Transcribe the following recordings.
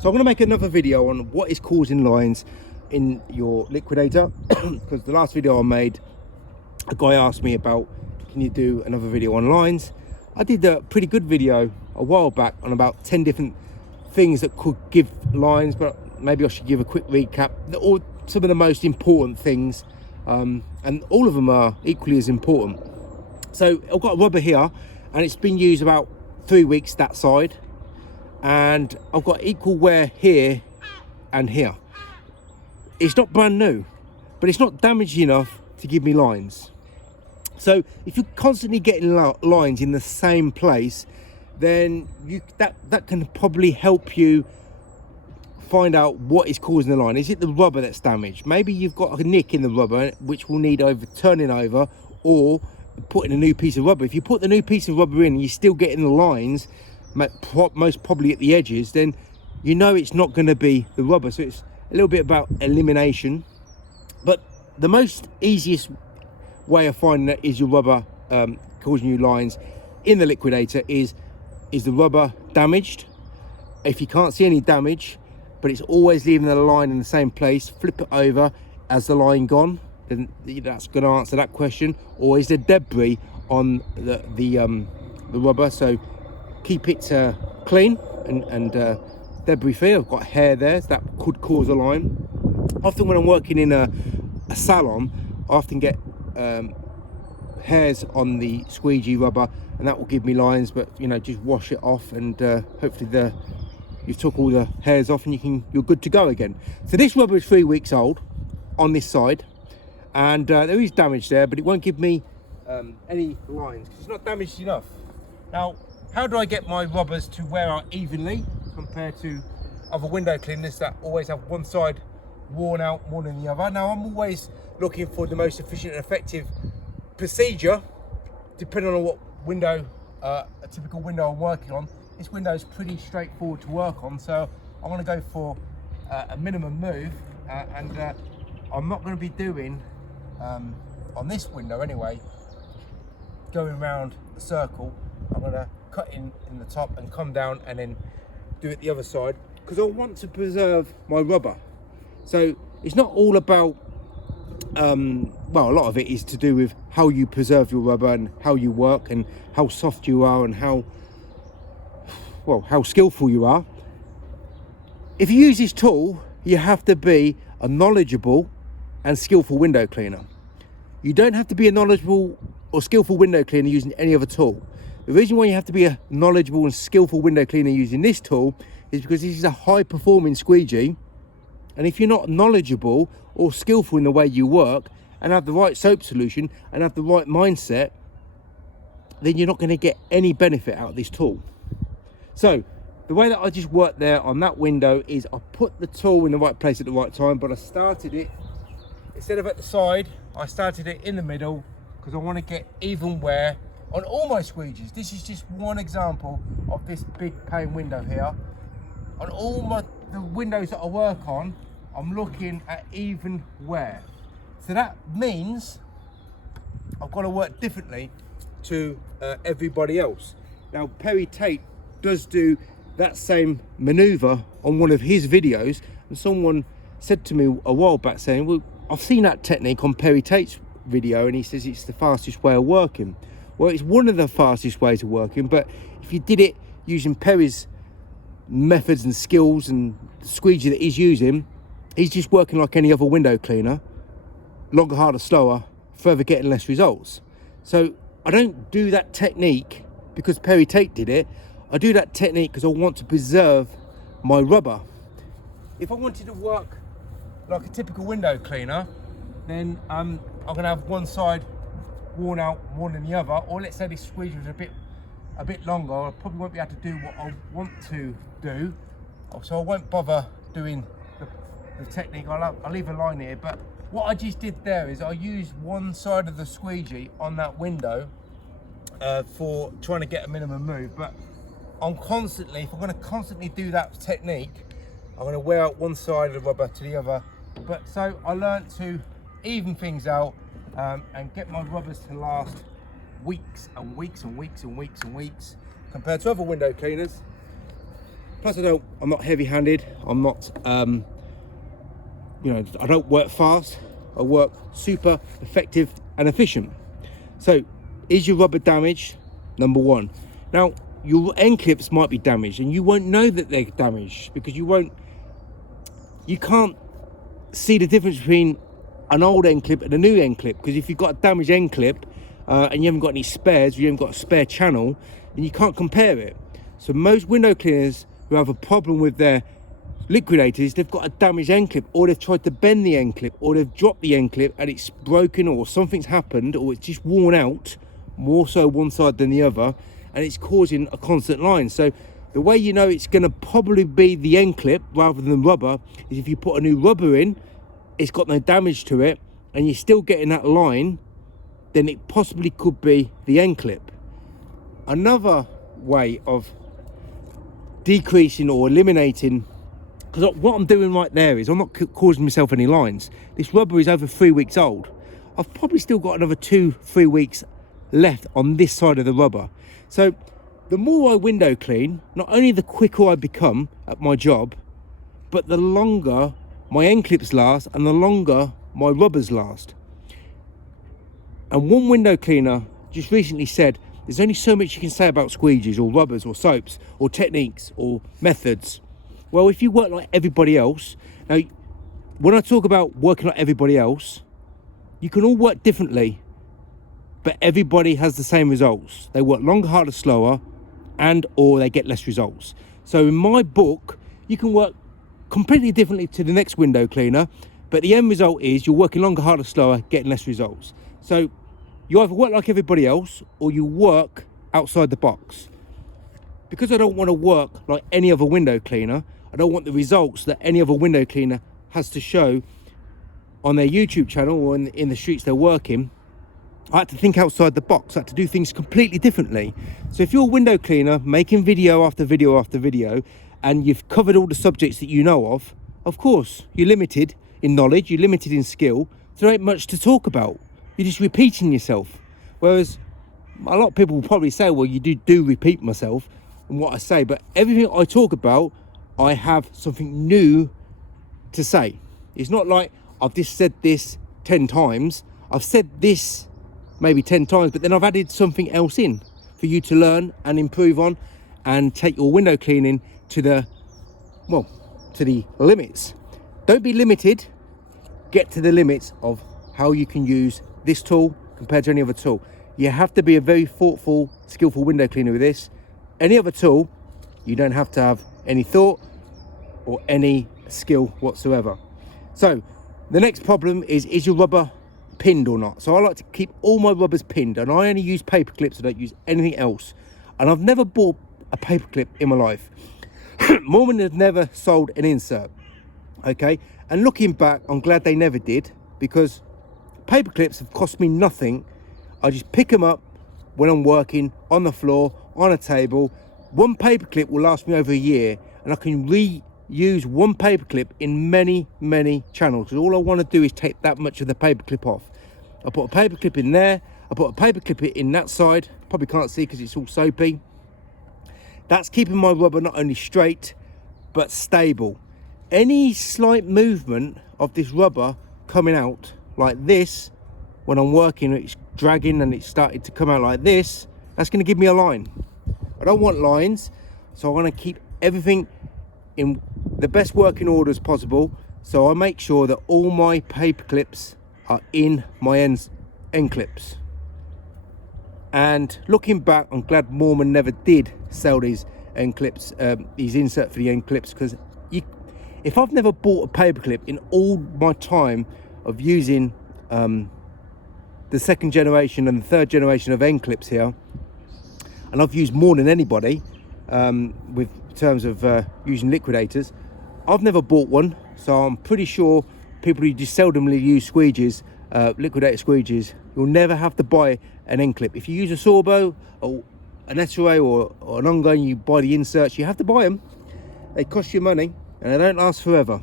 So I'm going to make another video on what is causing lines in your liquidator, because the last video I made, a guy asked me about, can you do another video on lines? I did a pretty good video a while back on about 10 different things that could give lines, but maybe I should give a quick recap, or some of the most important things, and all of them are equally as important. So I've got a rubber here, and it's been used about 3 weeks that side, and I've got equal wear here and here. It's not brand new, but it's not damaged enough to give me lines. So if you're constantly getting lines in the same place, then that can probably help you find out what is causing the line. Is it the rubber that's damaged? Maybe you've got a nick in the rubber which will need either turning over or putting a new piece of rubber. If you put the new piece of rubber in and you're still getting the lines, most probably at the edges, then you know it's not going to be the rubber. So it's a little bit about elimination. But the most easiest way of finding that is your rubber causing you lines in the liquidator is the rubber damaged. If you can't see any damage, but it's always leaving the line in the same place, flip it over. As the line gone, then that's going to answer that question. Or is there debris on the rubber? So keep it clean and debris free. I've got hair there, so that could cause a line. Often when I'm working in a salon, I often get hairs on the squeegee rubber, and that will give me lines. But you know, just wash it off, and hopefully you've took all the hairs off, and you're good to go again. So this rubber is 3 weeks old on this side, and there is damage there, but it won't give me any lines because it's not damaged enough. Now, how do I get my rubbers to wear out evenly compared to other window cleaners that always have one side worn out more than the other? Now, I'm always looking for the most efficient and effective procedure depending on what window, a typical window I'm working on. This window is pretty straightforward to work on, so I want to go for a minimum move, and I'm not going to be doing on this window anyway, going around the circle. I'm going to cut in the top and come down and then do it the other side, because I want to preserve my rubber. So it's not all about well, a lot of it is to do with how you preserve your rubber and how you work and how soft you are and how skillful you are. If you use this tool, you have to be a knowledgeable and skillful window cleaner. You don't have to be a knowledgeable or skillful window cleaner using any other tool. The reason why you have to be a knowledgeable and skillful window cleaner using this tool is because this is a high performing squeegee, and if you're not knowledgeable or skillful in the way you work and have the right soap solution and have the right mindset, then you're not going to get any benefit out of this tool. So the way that I just worked there on that window is I put the tool in the right place at the right time, but I started it, instead of at the side, I started it in the middle because I want to get even wear on all my squeegees. This is just one example of this big pane window here. On all the windows that I work on, I'm looking at even wear. So that means I've got to work differently to everybody else. Now, Perry Tate does do that same maneuver on one of his videos, and someone said to me a while back saying, well, I've seen that technique on Perry Tate's video, and he says it's the fastest way of working. Well, it's one of the fastest ways of working, but if you did it using Perry's methods and skills and the squeegee that he's using, he's just working like any other window cleaner, longer, harder, slower, further getting less results. So I don't do that technique because Perry Tate did it. I do that technique because I want to preserve my rubber. If I wanted to work like a typical window cleaner, then I'm going to have one side worn out more than the other, or let's say this squeegee was a bit longer, I probably won't be able to do what I want to do, so I won't bother doing the technique. I'll leave a line here, but what I just did there is I used one side of the squeegee on that window for trying to get a minimum move. But if I'm going to constantly do that technique, I'm going to wear out one side of the rubber to the other. But so I learned to even things out and get my rubbers to last weeks and weeks and weeks and weeks and weeks, compared to other window cleaners Plus I'm not heavy-handed. I'm not, you know, I don't work fast. I work super effective and efficient. So, is your rubber damaged? Number one. Now, your end clips might be damaged, and you won't know that they're damaged because you can't see the difference between an old end clip and a new end clip. Because if you've got a damaged end clip and you haven't got any spares, or you haven't got a spare channel, then you can't compare it. So most window cleaners who have a problem with their liquidators, they've got a damaged end clip, or they've tried to bend the end clip, or they've dropped the end clip and it's broken, or something's happened, or it's just worn out, more so one side than the other, and it's causing a constant line. So the way you know it's going to probably be the end clip rather than rubber is if you put a new rubber in, it's got no damage to it, and you're still getting that line, then it possibly could be the end clip. Another way of decreasing or eliminating, because what I'm doing right there is I'm not causing myself any lines. This rubber is over 3 weeks old. I've probably still got another 2-3 weeks left on this side of the rubber. So the more I window clean, not only the quicker I become at my job, but the longer my end clips last and the longer my rubbers last. And one window cleaner just recently said there's only so much you can say about squeegees or rubbers or soaps or techniques or methods. Well, if you work like everybody else, now when I talk about working like everybody else, you can all work differently, but everybody has the same results. They work longer, harder, slower, and or they get less results. So in my book, you can work completely differently to the next window cleaner, but the end result is you're working longer, harder, slower, getting less results. So you either work like everybody else or you work outside the box. Because I don't want to work like any other window cleaner, I don't want the results that any other window cleaner has to show on their YouTube channel or in the streets they're working. I had to think outside the box. I had to do things completely differently. So if you're a window cleaner making video after video after video, and you've covered all the subjects that you know of course, you're limited in knowledge, you're limited in skill, so there ain't much to talk about. You're just repeating yourself. Whereas a lot of people will probably say, well, you do repeat myself and what I say, but everything I talk about, I have something new to say. It's not like I've just said this 10 times. I've said this maybe 10 times, but then I've added something else in for you to learn and improve on and take your window cleaning to the limits. Don't be limited. Get to the limits of how you can use this tool compared to any other tool. You have to be a very thoughtful, skillful window cleaner with this. Any other tool, you don't have to have any thought or any skill whatsoever. So the next problem is your rubber pinned or not? So I like to keep all my rubbers pinned, and I only use paper clips. I don't use anything else. And I've never bought a paper clip in my life. Mormon has never sold an insert. Okay, and looking back, I'm glad they never did, because paper clips have cost me nothing. I just pick them up when I'm working on the floor, on a table. One paper clip will last me over a year, and I can reuse one paper clip in many channels, because all I want to do is take that much of the paper clip off. I put a paper clip in there, I put a paper clip in that side, probably can't see because it's all soapy. That's keeping my rubber not only straight but stable. Any slight movement of this rubber coming out like this, when I'm working, it's dragging and it's started to come out like this, that's going to give me a line. I don't want lines, so I want to keep everything in the best working order as possible. So I make sure that all my paper clips are in my end clips. And looking back, I'm glad Mormon never did sell these end clips, these insert for the end clips, because if I've never bought a paper clip in all my time of using the second generation and the third generation of end clips here, and I've used more than anybody with terms of using liquidators, I've never bought one. So I'm pretty sure people who just seldomly use squeegees, liquidator squeegees, you'll never have to buy an end clip. If you use a Sorbo or an SRA or an ongoing, you buy the inserts, you have to buy them. They cost you money and they don't last forever.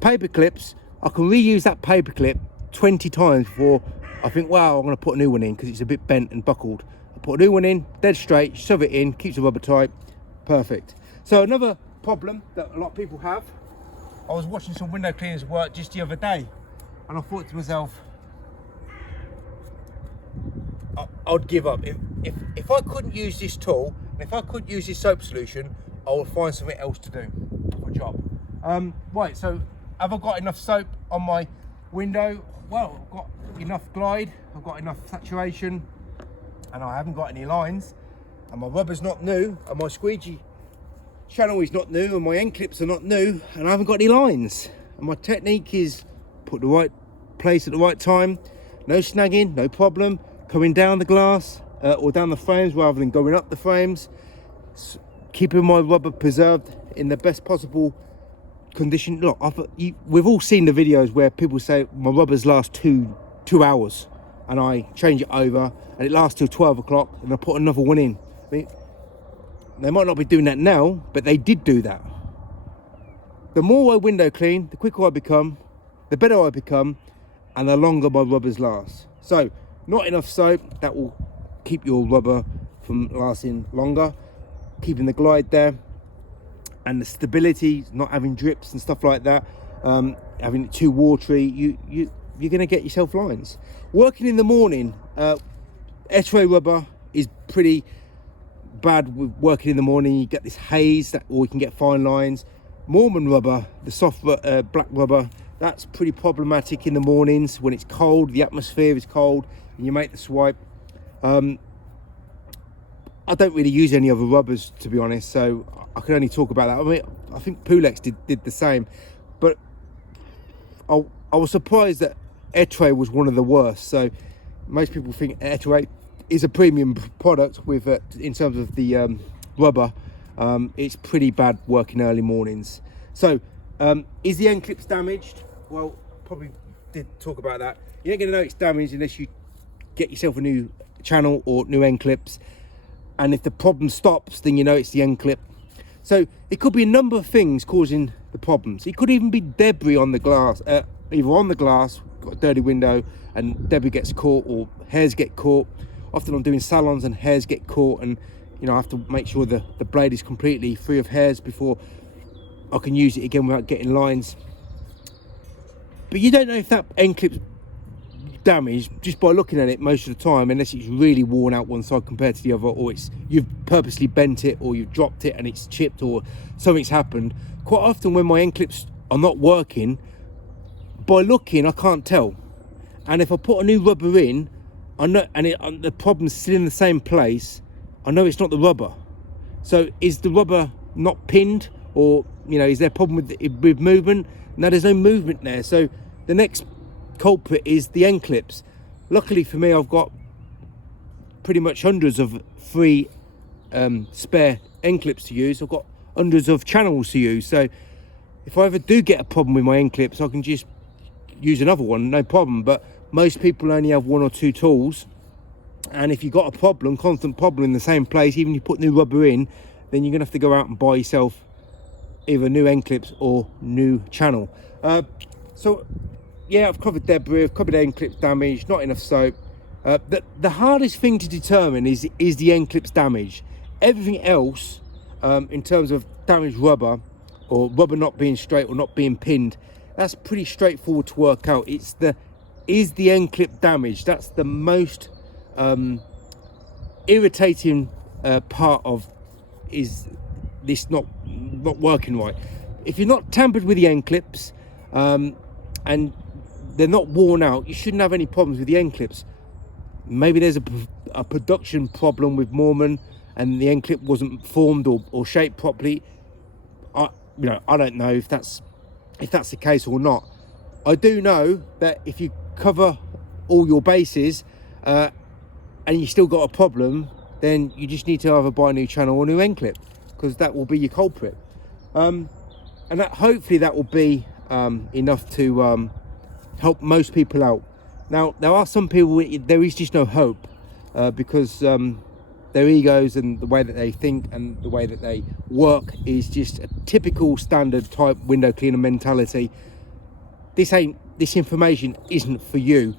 Paper clips, I can reuse that paper clip 20 times before I think, wow, I'm going to put a new one in because it's a bit bent and buckled. I put a new one in, dead straight, shove it in, keeps the rubber tight, perfect. So another problem that a lot of people have. I was watching some window cleaners work just the other day, and I thought to myself, I'd give up. If I couldn't use this tool, and if I couldn't use this soap solution, I would find something else to do for a job. Right, so have I got enough soap on my window? Well, I've got enough glide, I've got enough saturation, and I haven't got any lines, and my rubber's not new, and my squeegee channel is not new, and my end clips are not new, and I haven't got any lines. And my technique is put the right place at the right time, no snagging, no problem, coming down the glass or down the frames rather than going up the frames, keeping my rubber preserved in the best possible condition. Look, we've all seen the videos where people say my rubbers last two hours, and I change it over and it lasts till 12 o'clock and I put another one in. I mean, they might not be doing that now, but they did do that. The more I window clean, the quicker I become, the better I become, and the longer my rubbers last. So not enough soap, that will keep your rubber from lasting longer, keeping the glide there, and the stability, not having drips and stuff like that, having it too watery, you're going to get yourself lines. Working in the morning, X-ray rubber is pretty bad with working in the morning. You get this haze, or you can get fine lines. Mormon rubber, the soft black rubber, that's pretty problematic in the mornings when it's cold, the atmosphere is cold, and you make the swipe. I don't really use any other rubbers, to be honest, so I can only talk about that. I mean, I think Pulex did the same, but I was surprised that X-ray was one of the worst. So most people think X-ray is a premium product with in terms of the rubber. It's pretty bad working early mornings. So is the end clips damaged? Well, probably did talk about that. You ain't gonna know it's damaged unless you get yourself a new channel or new end clips, and if the problem stops, then you know it's the end clip. So it could be a number of things causing the problems. It could even be debris on the glass, either on the glass, got a dirty window and debris gets caught, or hairs get caught. Often I'm doing salons and hairs get caught, and you know I have to make sure the blade is completely free of hairs before I can use it again without getting lines. But you don't know if that end clip's damaged just by looking at it most of the time, unless it's really worn out one side compared to the other, or you've purposely bent it, or you've dropped it and it's chipped, or something's happened. Quite often when my end clips are not working, by looking I can't tell, and if I put a new rubber in, I know, and the problem's still in the same place, I know it's not the rubber. So is the rubber not pinned, or you know, is there a problem with movement? No, there's no movement there. So the next culprit is the end clips. Luckily for me, I've got pretty much hundreds of free spare end clips to use. I've got hundreds of channels to use, so if I ever do get a problem with my end clips, I can just use another one, no problem. But most people only have one or two tools, and if you've got a problem, constant problem in the same place, even if you put new rubber in, then you're gonna have to go out and buy yourself either new end clips or new channel. So yeah, I've covered debris, I've covered end clips damage, not enough soap. The hardest thing to determine is the end clips damage. Everything else, in terms of damaged rubber, or rubber not being straight or not being pinned, that's pretty straightforward to work out. Is the end clip damaged? That's the most irritating part of, is this not working right. If you're not tampered with the end clips and they're not worn out, you shouldn't have any problems with the end clips. Maybe there's a production problem with Mormon and the end clip wasn't formed or shaped properly. I don't know if that's the case or not. I do know that if you cover all your bases and you still got a problem, then you just need to either buy a new channel or a new end clip, because that will be your culprit. And that, hopefully that will be enough to help most people out. Now, there are some people, there is just no hope because their egos and the way that they think and the way that they work is just a typical standard type window cleaner mentality. This information isn't for you.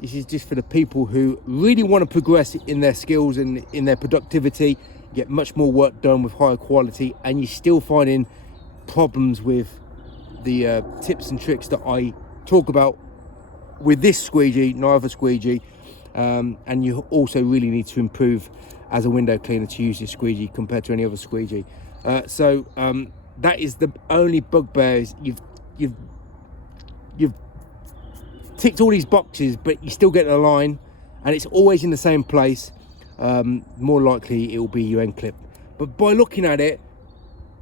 This is just for the people who really want to progress in their skills and in their productivity, get much more work done with higher quality, and you're still finding problems with the tips and tricks that I talk about with this squeegee, no other squeegee. And you also really need to improve as a window cleaner to use this squeegee compared to any other squeegee. So that is the only bugbear. You've ticked all these boxes, but you still get the line, and it's always in the same place. More likely it will be your end clip. But by looking at it,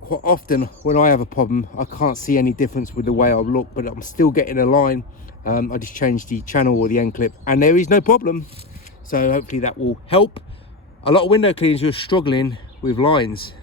quite often when I have a problem, I can't see any difference with the way I look, but I'm still getting a line. I just changed the channel or the end clip, and there is no problem. So hopefully that will help a lot of window cleaners who are struggling with lines.